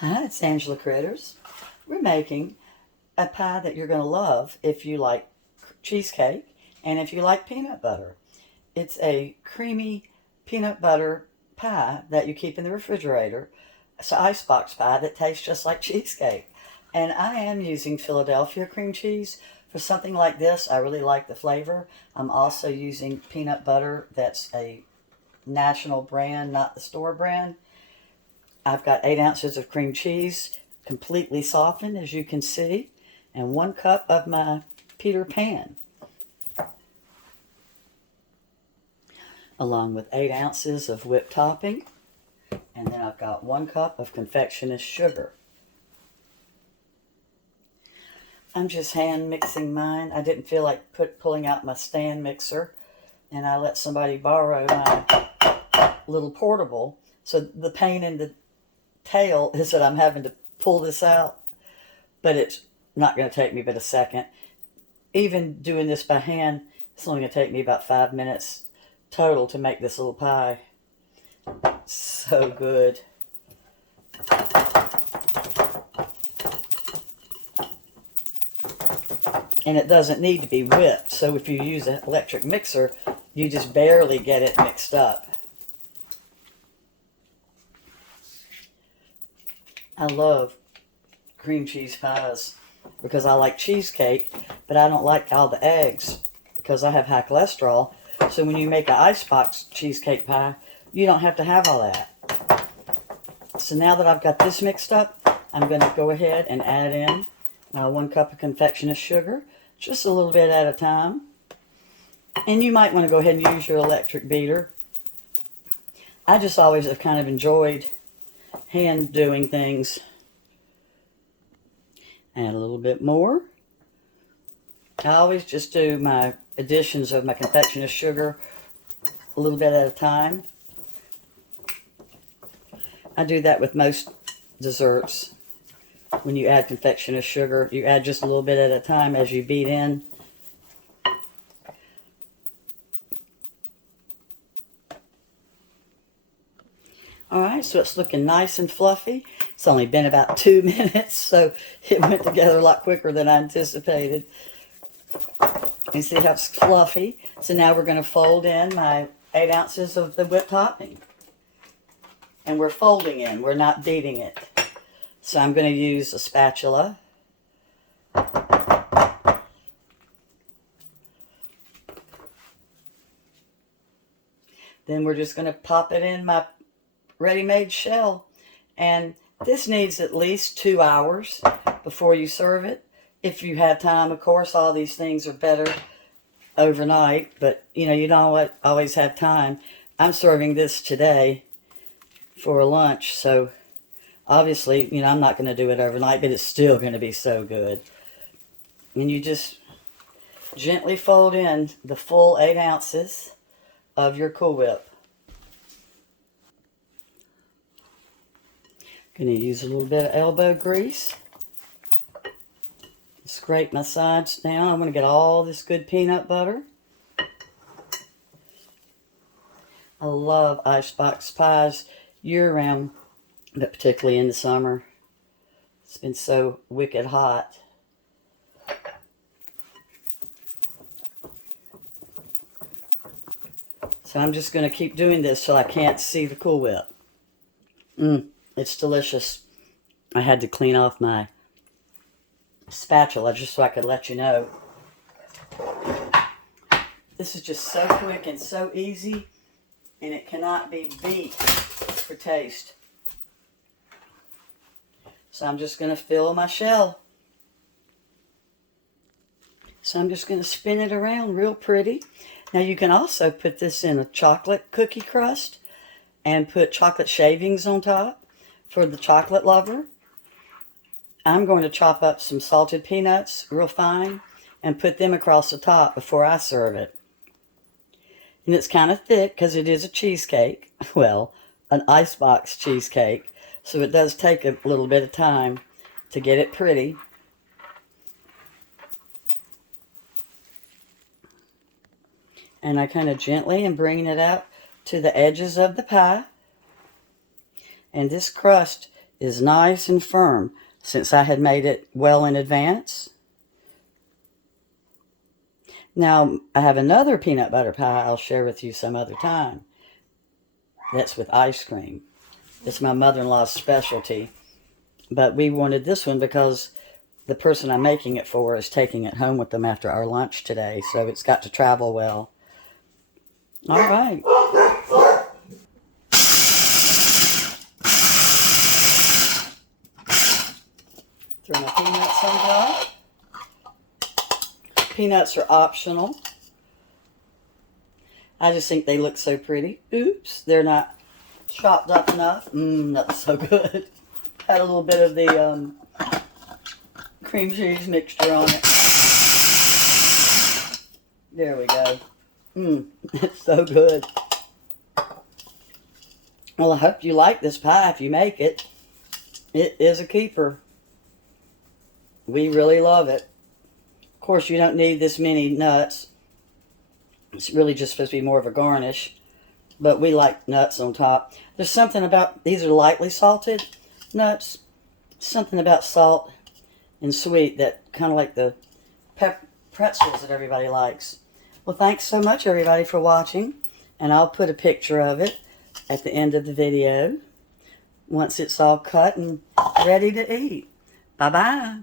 Hi, it's Angela Critters. We're making a pie that you're going to love if you like cheesecake and if you like peanut butter. It's a creamy peanut butter pie that you keep in the refrigerator. It's an icebox pie that tastes just like cheesecake. And I am using Philadelphia cream cheese. For something like this, I really like the flavor. I'm also using peanut butter that's a national brand, not the store brand. I've got 8 ounces of cream cheese, completely softened, as you can see, and 1 cup of my Peter Pan, along with 8 ounces of whipped topping, and then I've got 1 cup of confectioner's sugar. I'm just hand mixing mine. I didn't feel like pulling out my stand mixer, and I let somebody borrow my little portable. So the pain in the tail is that I'm having to pull this out, but it's not going to take me but a second. Even doing this by hand, it's only going to take me about 5 minutes total to make this little pie. So good. And it doesn't need to be whipped, so if you use an electric mixer, you just barely get it mixed up. I love cream cheese pies because I like cheesecake, but I don't like all the eggs because I have high cholesterol. So when you make an icebox cheesecake pie, you don't have to have all that. So now that I've got this mixed up, I'm going to go ahead and add in 1 cup of confectioner's sugar, just a little bit at a time. And you might want to go ahead and use your electric beater. I just always have kind of enjoyed hand doing things. Add a little bit more. I always just do my additions of my confectioner's sugar a little bit at a time. I do that with most desserts. When you add confectioner's sugar, you add just a little bit at a time as you beat in. Alright, so it's looking nice and fluffy. It's only been about 2 minutes, so it went together a lot quicker than I anticipated. You see how it's fluffy? So now we're going to fold in my 8 ounces of the whipped topping. And we're folding in, we're not beating it. So I'm going to use a spatula. Then we're just going to pop it in my ready-made shell. And this needs at least 2 hours before you serve it. If you have time, of course, all these things are better overnight, but you don't always have time. I'm serving this today for lunch, so obviously, I'm not going to do it overnight, but it's still going to be so good. And you just gently fold in the full 8 ounces of your Cool Whip. Going to use a little bit of elbow grease. Scrape my sides down. I'm going to get all this good peanut butter. I love icebox pies year-round, but particularly in the summer. It's been so wicked hot. So I'm just going to keep doing this till I can't see the Cool Whip. It's delicious. I had to clean off my spatula just so I could let you know. This is just so quick and so easy, and it cannot be beat for taste. So I'm just going to fill my shell. So I'm just going to spin it around real pretty. Now you can also put this in a chocolate cookie crust and put chocolate shavings on top for the chocolate lover. I'm going to chop up some salted peanuts real fine and put them across the top before I serve it. And it's kind of thick because it is a cheesecake. Well, an icebox cheesecake. So it does take a little bit of time to get it pretty. And I kind of gently am bringing it out to the edges of the pie. And this crust is nice and firm since I had made it well in advance. Now, I have another peanut butter pie I'll share with you some other time. That's with ice cream. It's my mother-in-law's specialty. But we wanted this one because the person I'm making it for is taking it home with them after our lunch today. So it's got to travel well. All right. Throw my peanuts on top. Peanuts are optional. I just think they look so pretty. Oops, they're not chopped up enough. That's so good. Had a little bit of the cream cheese mixture on it. There we go. It's so good. Well, I hope you like this pie if you make it. It is a keeper. We really love it. Of course, you don't need this many nuts. It's really just supposed to be more of a garnish. But we like nuts on top. There's something about, these are lightly salted nuts. Something about salt and sweet that kind of like the pretzels that everybody likes. Well, thanks so much, everybody, for watching. And I'll put a picture of it at the end of the video once it's all cut and ready to eat. Bye-bye.